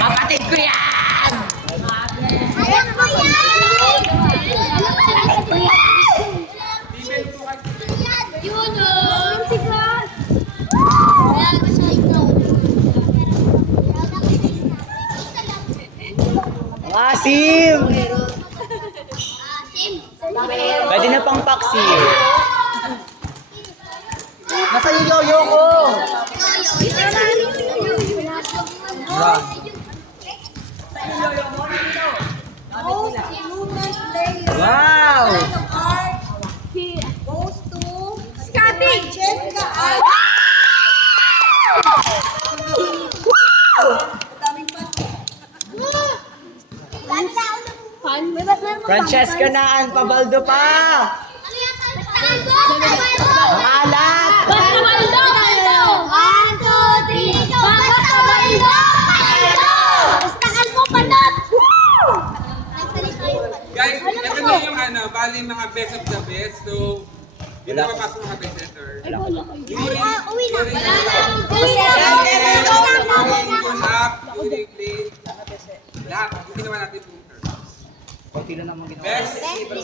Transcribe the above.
Kapatid ko yan! Alam ko yan! Alam ko yan! Yun o! Si Class! Asim! Sim! Pwede na pang paksiw. Nasaan yung yoyo ko? Wow! Goes to Scotty! Jessica! Francesca na, Pabaldo pa! Ang alat! Basta Baldo! 1, 2, 3, go! Basta Baldo! Baldo! Basta kalmo panot! Guys, ito na yung bali mga best of the best. So, yun na papasok mga best center. Uwi na! Lahat, hindi naman natin punter. Konti lang naman ginawa. Best. Best